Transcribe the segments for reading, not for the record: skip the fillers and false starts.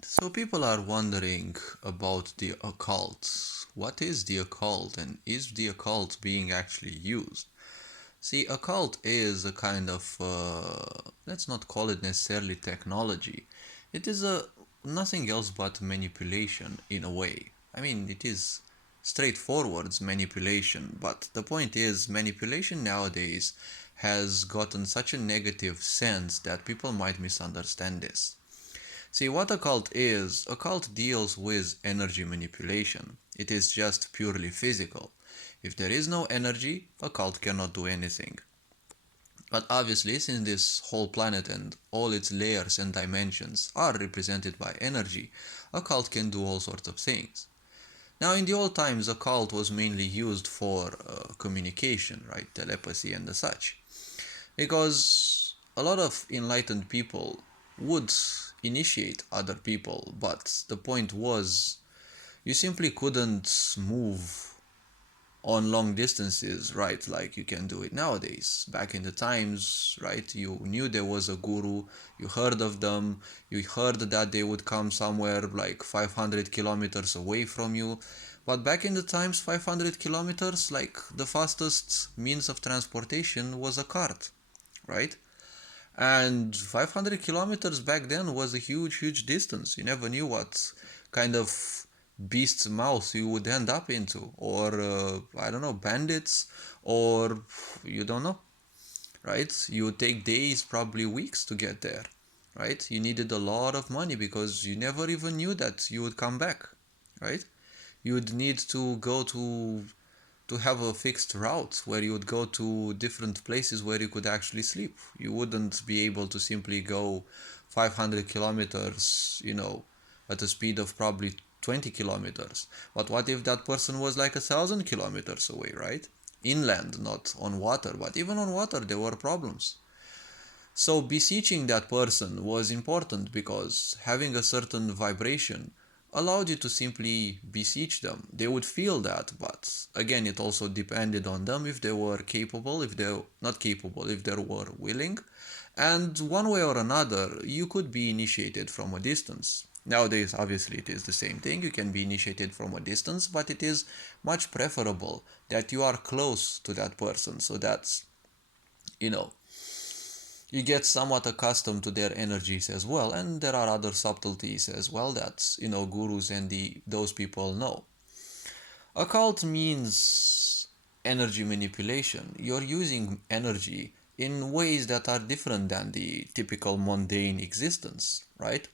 So people are wondering about the occult. What is the occult and is the occult being actually used? See, occult is a kind of, let's not call it necessarily technology. It is a nothing else but manipulation in a way. I mean, it is straightforward manipulation, but the point is, manipulation nowadays has gotten such a negative sense that people might misunderstand this. See, what a cult deals with energy manipulation. It is just purely physical. If there is no energy, a cult cannot do anything. But obviously, since this whole planet and all its layers and dimensions are represented by energy, a cult can do all sorts of things. Now, in the old times, a cult was mainly used for communication, right? Telepathy and the such. Because a lot of enlightened people would initiate other people, but the point was you simply couldn't move on long distances, right? Like you can do it nowadays. Back in the times, right? You knew there was a guru, you heard of them, you heard that they would come somewhere like 500 kilometers away from you. But back in the times, 500 kilometers, like the fastest means of transportation was a cart, right? And 500 kilometers back then was a huge, huge distance. You never knew what kind of beast's mouth you would end up into, or I don't know, bandits, or you don't know, right? You would take days, probably weeks to get there, right? You needed a lot of money because you never even knew that you would come back, right? You would need to go to have a fixed route where you would go to different places where you could actually sleep. You wouldn't be able to simply go 500 kilometers, at a speed of probably 20 kilometers. But what if that person was like 1,000 kilometers away, right? Inland, not on water, but even on water there were problems. So beseeching that person was important because having a certain vibration allowed you to simply beseech them. They would feel that, but again, it also depended on them if they were capable, if they're not capable, if they were willing. And one way or another, you could be initiated from a distance. Nowadays, obviously, it is the same thing. You can be initiated from a distance, but it is much preferable that you are close to that person so that, you know, you get somewhat accustomed to their energies as well, and there are other subtleties as well that gurus and those people know. Occult means energy manipulation. You're using energy in ways that are different than the typical mundane existence, right?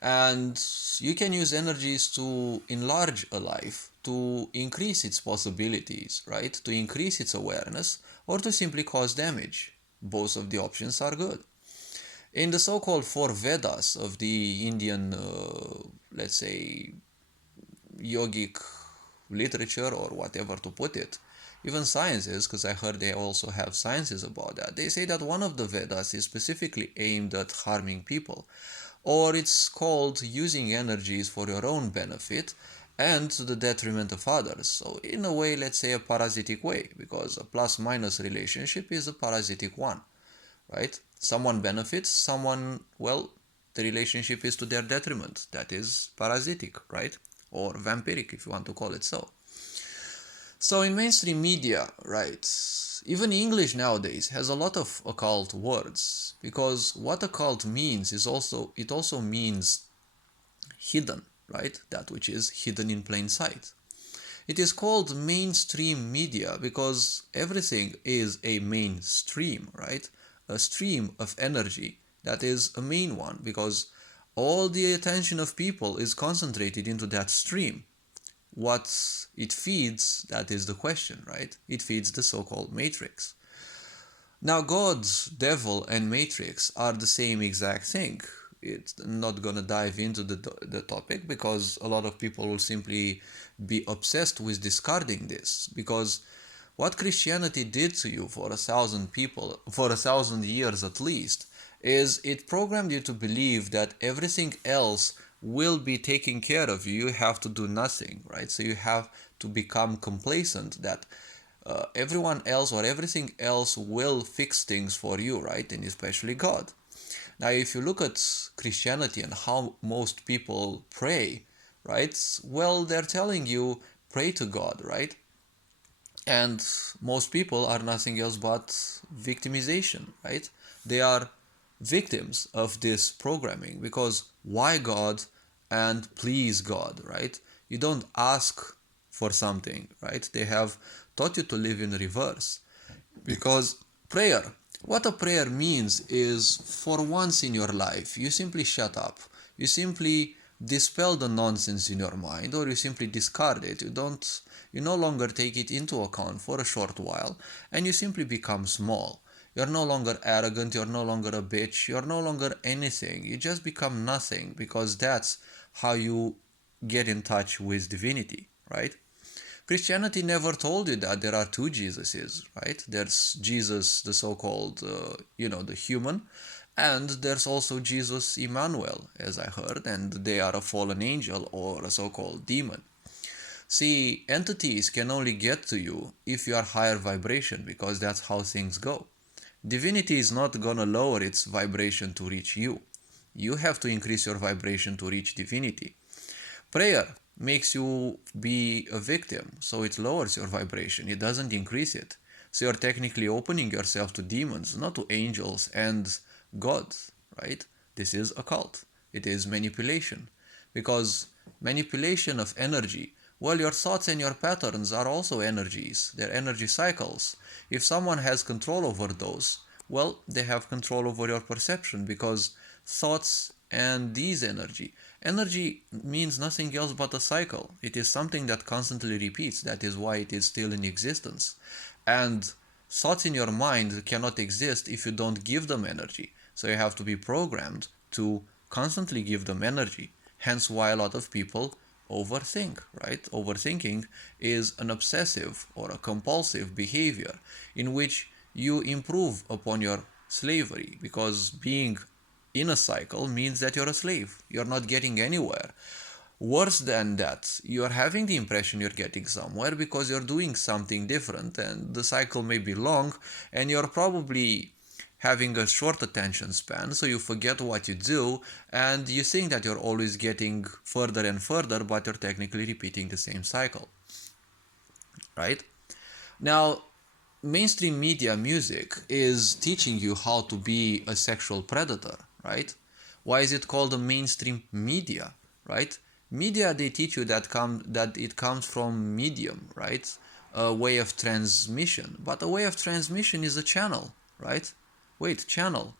And you can use energies to enlarge a life, to increase its possibilities, right? To increase its awareness, or to simply cause damage. Both of the options are good. In the so-called four Vedas of the Indian, let's say, yogic literature or whatever to put it, even sciences, because I heard they also have sciences about that, they say that one of the Vedas is specifically aimed at harming people, or it's called using energies for your own benefit and to the detriment of others. So in a way, let's say a parasitic way, because a plus minus relationship is a parasitic one, right? Someone benefits, someone, well, the relationship is to their detriment. That is parasitic, right? Or vampiric, if you want to call it so. So in mainstream media, right, even English nowadays has a lot of occult words because what occult means is also means hidden, right? That which is hidden in plain sight. It is called mainstream media because everything is a mainstream, right? A stream of energy that is a main one because all the attention of people is concentrated into that stream. What it feeds, that is the question, right? It feeds the so-called matrix. Now, God, devil, and matrix are the same exact thing. It's not gonna dive into the topic because a lot of people will simply be obsessed with discarding this because what Christianity did to you for 1,000 people, for 1,000 years at least, is it programmed you to believe that everything else will be taken care of you. You have to do nothing, right? So you have to become complacent that everyone else or everything else will fix things for you, right? And especially God. Now, if you look at Christianity and how most people pray, right? Well, they're telling you pray to God, right? And most people are nothing else but victimization, right? They are victims of this programming because why God and please God, right? You don't ask for something, right? They have taught you to live in reverse because prayer, what a prayer means is for once in your life, you simply shut up. You simply dispel the nonsense in your mind, or you simply discard it. You no longer take it into account for a short while, and you simply become small. You're no longer arrogant, you're no longer a bitch, you're no longer anything. You just become nothing because that's how you get in touch with divinity, right? Christianity never told you that there are two Jesuses, right? There's Jesus, the so-called, the human, and there's also Jesus Emmanuel, as I heard, and they are a fallen angel or a so-called demon. See, entities can only get to you if you are higher vibration, because that's how things go. Divinity is not gonna lower its vibration to reach you. You have to increase your vibration to reach divinity. Prayer makes you be a victim, so it lowers your vibration, it doesn't increase it. So you're technically opening yourself to demons, not to angels and gods, right? This is occult. It is manipulation. Because manipulation of energy, well, your thoughts and your patterns are also energies, they're energy cycles. If someone has control over those, well, they have control over your perception because thoughts and these energy means nothing else but a cycle. It is something that constantly repeats. That is why it is still in existence. And thoughts in your mind cannot exist if you don't give them energy. So you have to be programmed to constantly give them energy. Hence why a lot of people overthink, right? Overthinking is an obsessive or a compulsive behavior in which you improve upon your slavery, because being in a cycle means that you're a slave. You're not getting anywhere. Worse than that, you're having the impression you're getting somewhere because you're doing something different, and the cycle may be long, and you're probably having a short attention span, so you forget what you do, and you think that you're always getting further and further, but you're technically repeating the same cycle, right? Now, mainstream media music is teaching you how to be a sexual predator, right? Why is it called a mainstream media, right? Media, they teach you that it comes from medium, right? A way of transmission. But a way of transmission is a channel, right? Wait, channel.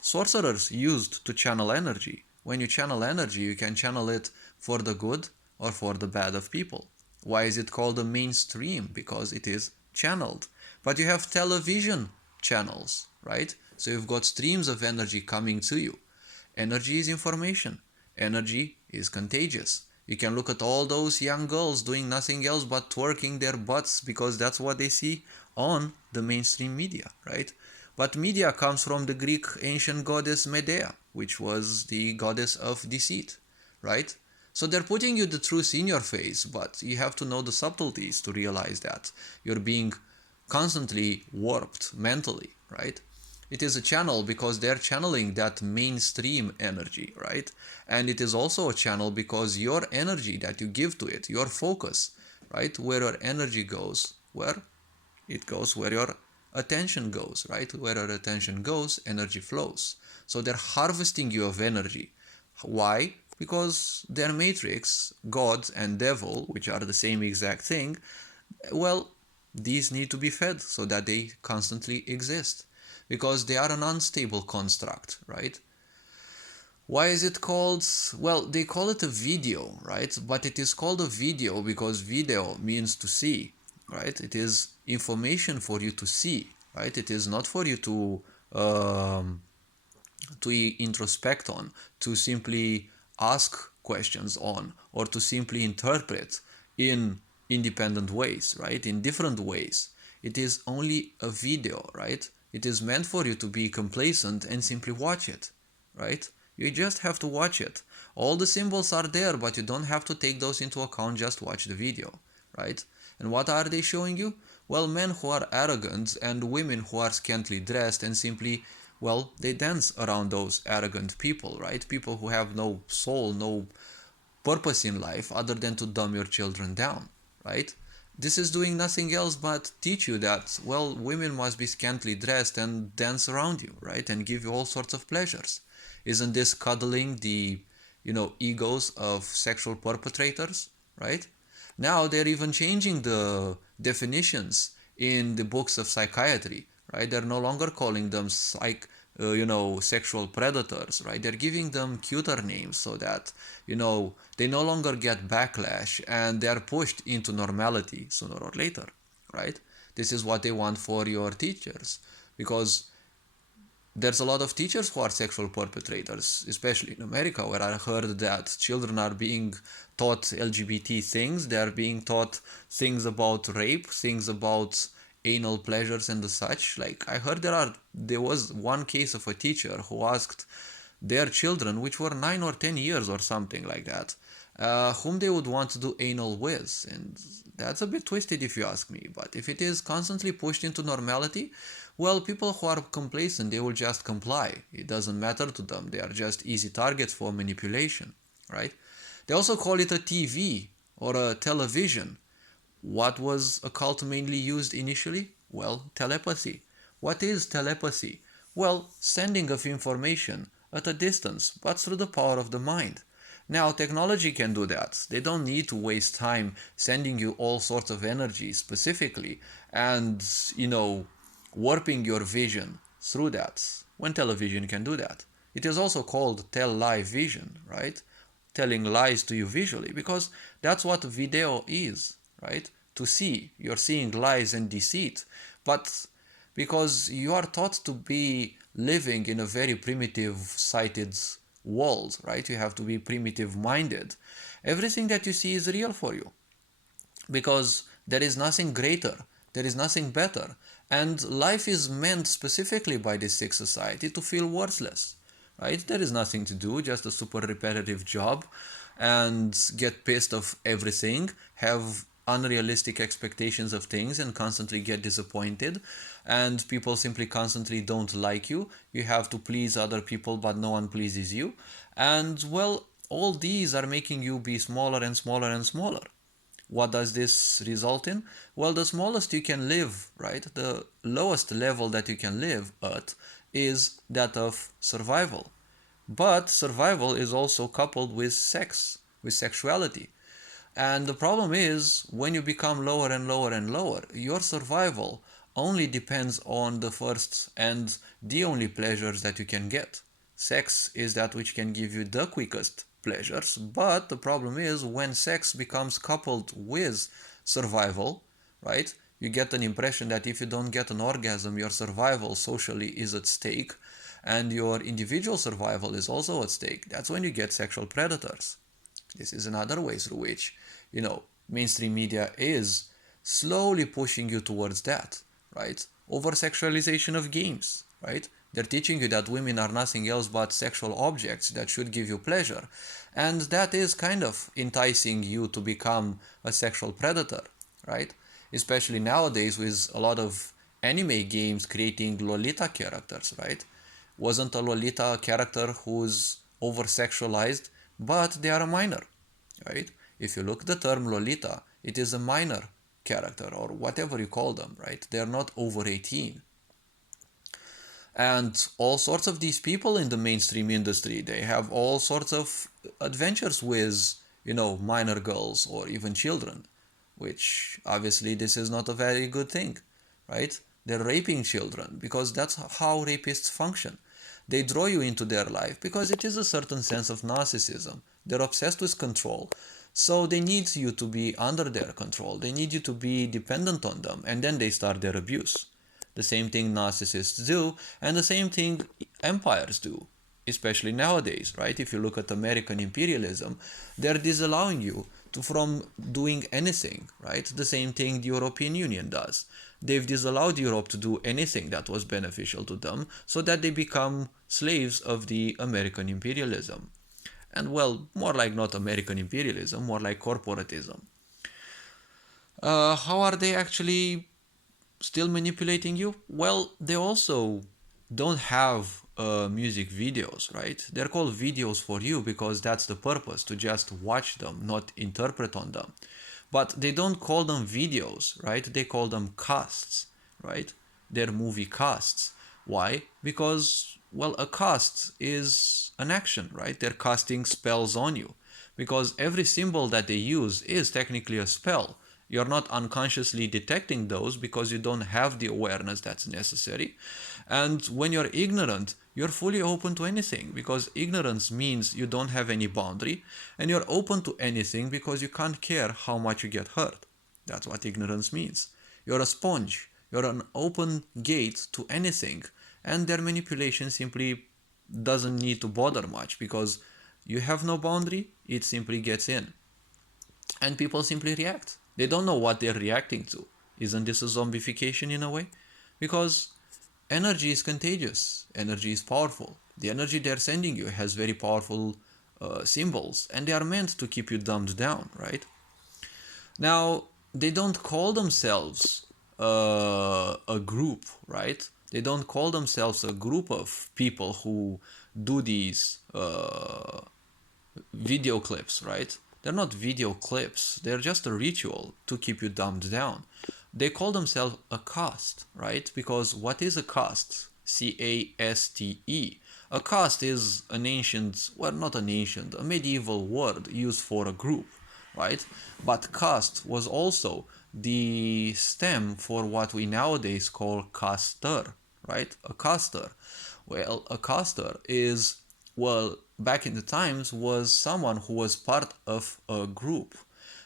Sorcerers used to channel energy. When you channel energy, you can channel it for the good or for the bad of people. Why is it called a mainstream? Because it is channeled. But you have television channels, right? So you've got streams of energy coming to you. Energy is information. Energy is contagious. You can look at all those young girls doing nothing else but twerking their butts because that's what they see on the mainstream media, right? But media comes from the Greek ancient goddess Medea, which was the goddess of deceit, right? So they're putting you the truth in your face, but you have to know the subtleties to realize that you're being constantly warped mentally, right? It is a channel because they're channeling that mainstream energy, right? And it is also a channel because your energy that you give to it, your focus, right? Where your energy goes, where it goes, where your attention goes, right? Where your attention goes, energy flows. So they're harvesting you of energy. Why? Because their matrix, God and devil, which are the same exact thing, well, these need to be fed so that they constantly exist. Because they are an unstable construct, right? Why is it called? Well, they call it a video, right? But it is called a video because video means to see, right? It is information for you to see, right? It is not for you um, to introspect on, to simply ask questions on, or to simply interpret in independent ways, right? In different ways. It is only a video, right? It is meant for you to be complacent and simply watch it, right? You just have to watch it. All the symbols are there, but you don't have to take those into account, just watch the video, right? And what are they showing you? Well, men who are arrogant and women who are scantily dressed and simply well, they dance around those arrogant people, right? People who have no soul, no purpose in life other than to dumb your children down, right? This is doing nothing else but teach you that, well, women must be scantily dressed and dance around you, right? And give you all sorts of pleasures. Isn't this cuddling the, egos of sexual perpetrators, right? Now they're even changing the definitions in the books of psychiatry, right? They're no longer calling them sexual predators, right? They're giving them cuter names so that, they no longer get backlash and they're pushed into normality sooner or later, right? This is what they want for your teachers, because there's a lot of teachers who are sexual perpetrators, especially in America, where I heard that children are being taught LGBT things. They are being taught things about rape, things about anal pleasures and the such. Like, I heard there was one case of a teacher who asked their children, which were 9 or 10 years or something like that, whom they would want to do anal with. And that's a bit twisted if you ask me. But if it is constantly pushed into normality, well, people who are complacent, they will just comply. It doesn't matter to them. They are just easy targets for manipulation, right? They also call it a TV or a television. What was occult mainly used initially? Well, telepathy. What is telepathy? Well, sending of information at a distance, but through the power of the mind. Now, technology can do that. They don't need to waste time sending you all sorts of energy specifically and, warping your vision through that, when television can do that. It is also called tell-lie vision, right? Telling lies to you visually, because that's what video is, right? To see, you're seeing lies and deceit, but because you are taught to be living in a very primitive sighted world, right? You have to be primitive minded. Everything that you see is real for you, because there is nothing greater, there is nothing better, and life is meant specifically by this sick society to feel worthless, right? There is nothing to do, just a super repetitive job, and get pissed of everything, have unrealistic expectations of things, and constantly get disappointed, and people simply constantly don't like you. You have to please other people, but no one pleases you, and well, all these are making you be smaller and smaller and smaller. What does this result in? Well, the smallest you can live, right? The lowest level that you can live at is that of survival. But survival is also coupled with sex, with sexuality. And the problem is, when you become lower and lower and lower, your survival only depends on the first and the only pleasures that you can get. Sex is that which can give you the quickest pleasures, but the problem is when sex becomes coupled with survival, right? You get an impression that if you don't get an orgasm, your survival socially is at stake, and your individual survival is also at stake. That's when you get sexual predators. This is another way through which, mainstream media is slowly pushing you towards that, right? Over sexualization of games, right? They're teaching you that women are nothing else but sexual objects that should give you pleasure. And that is kind of enticing you to become a sexual predator, right? Especially nowadays with a lot of anime games creating Lolita characters, right? Wasn't a Lolita character who's over sexualized, but they are a minor, right? If you look at the term Lolita, it is a minor character or whatever you call them, right? They're not over 18. And all sorts of these people in the mainstream industry, they have all sorts of adventures with, minor girls or even children, which obviously this is not a very good thing, right? They're raping children because that's how rapists function. They draw you into their life because it is a certain sense of narcissism. They're obsessed with control. So they need you to be under their control. They need you to be dependent on them, and then they start their abuse. The same thing narcissists do, and the same thing empires do, especially nowadays, right? If you look at American imperialism, they're disallowing you from doing anything, right? The same thing the European Union does. They've disallowed Europe to do anything that was beneficial to them so that they become slaves of the American imperialism. And well, more like not American imperialism, more like corporatism. How are they actually still manipulating you? Well, they also don't have music videos, right? They're called videos for you because that's the purpose, to just watch them, not interpret on them. But they don't call them videos, right? They call them casts, right? They're movie casts. Why? Because, well, a cast is an action, right? They're casting spells on you. Because every symbol that they use is technically a spell. You're not unconsciously detecting those because you don't have the awareness that's necessary. And when you're ignorant, you're fully open to anything because ignorance means you don't have any boundary, and you're open to anything because you can't care how much you get hurt. That's what ignorance means. You're a sponge, you're an open gate to anything, and their manipulation simply doesn't need to bother much because you have no boundary, it simply gets in. And people simply react. They don't know what they're reacting to. Isn't this a zombification in a way? Because energy is contagious, energy is powerful. The energy they're sending you has very powerful symbols, and they are meant to keep you dumbed down, right? Now, they don't call themselves a group, right? They don't call themselves a group of people who do these video clips, right? They're not video clips, they're just a ritual to keep you dumbed down. They call themselves a caste, right? Because what is a caste? Caste. A caste is an ancient, well, not an ancient, a medieval word used for a group, right? But caste was also the stem for what we nowadays call caster, right? A caster. Well, a caster is, well, back in the times, was someone who was part of a group,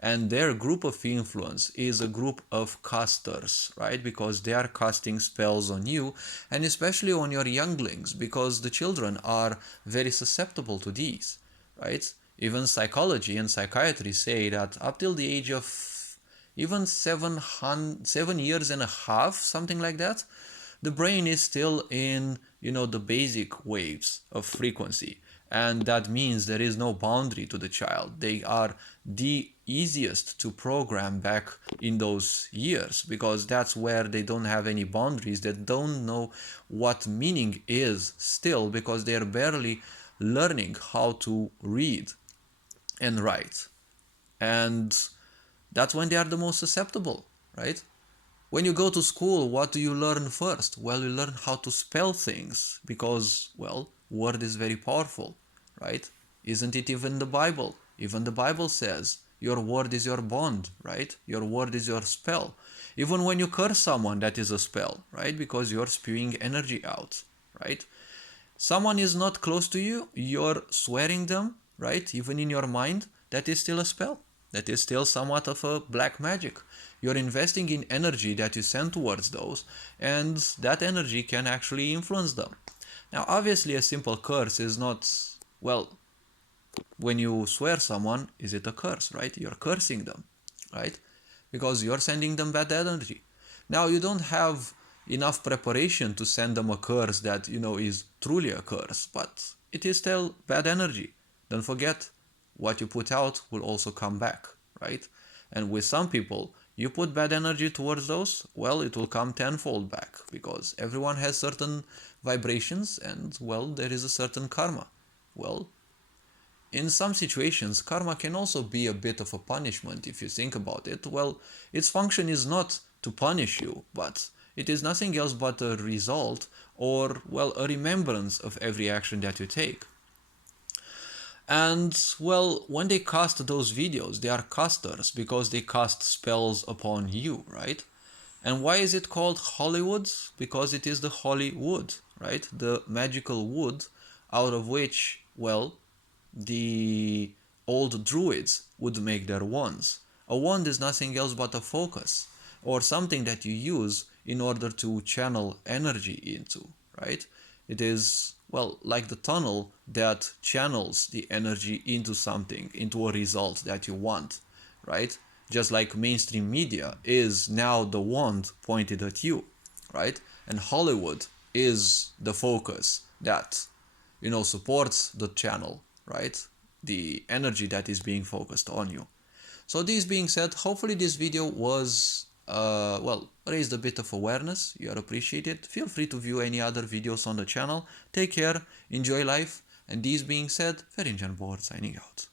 and their group of influence is a group of casters, right? Because they are casting spells on you, and especially on your younglings, because the children are very susceptible to these, right? Even psychology and psychiatry say that up till the age of even 7 years and a half, something like that, the brain is still in, the basic waves of frequency, and that means there is no boundary to the child. They are the easiest to program back in those years because that's where they don't have any boundaries. They don't know what meaning is still because they're barely learning how to read and write, and that's when they are the most susceptible, right? When you go to school, what do you learn first? Well, you learn how to spell things because, well, word is very powerful, right? Isn't it even the Bible? Even the Bible says your word is your bond, right? Your word is your spell. Even when you curse someone, that is a spell, right? Because you're spewing energy out, right? Someone is not close to you, you're swearing them, right? Even in your mind, that is still a spell. That is still somewhat of a black magic. You're investing in energy that you send towards those, and that energy can actually influence them. Now, obviously, a simple curse is not, well, when you swear someone, is it a curse, right? You're cursing them, right? Because you're sending them bad energy. Now, you don't have enough preparation to send them a curse that, is truly a curse, but it is still bad energy. Don't forget, what you put out will also come back, right? And with some people, you put bad energy towards those, well, it will come tenfold back because everyone has certain vibrations and, well, there is a certain karma. Well, in some situations, karma can also be a bit of a punishment if you think about it. Well, its function is not to punish you, but it is nothing else but a result or, well, a remembrance of every action that you take. And, well, when they cast those videos, they are casters because they cast spells upon you, right? And why is it called Hollywood? Because it is the holy wood, right? The magical wood out of which, well, the old druids would make their wands. A wand is nothing else but a focus or something that you use in order to channel energy into, right? It is, well, like the tunnel that channels the energy into something, into a result that you want, right? Just like mainstream media is now the wand pointed at you, right? And Hollywood is the focus that, supports the channel, right? The energy that is being focused on you. So this being said, hopefully this video was raised a bit of awareness. You are appreciated. Feel free to view any other videos on the channel. Take care, enjoy life, and these being said, Ferinjan Board signing out.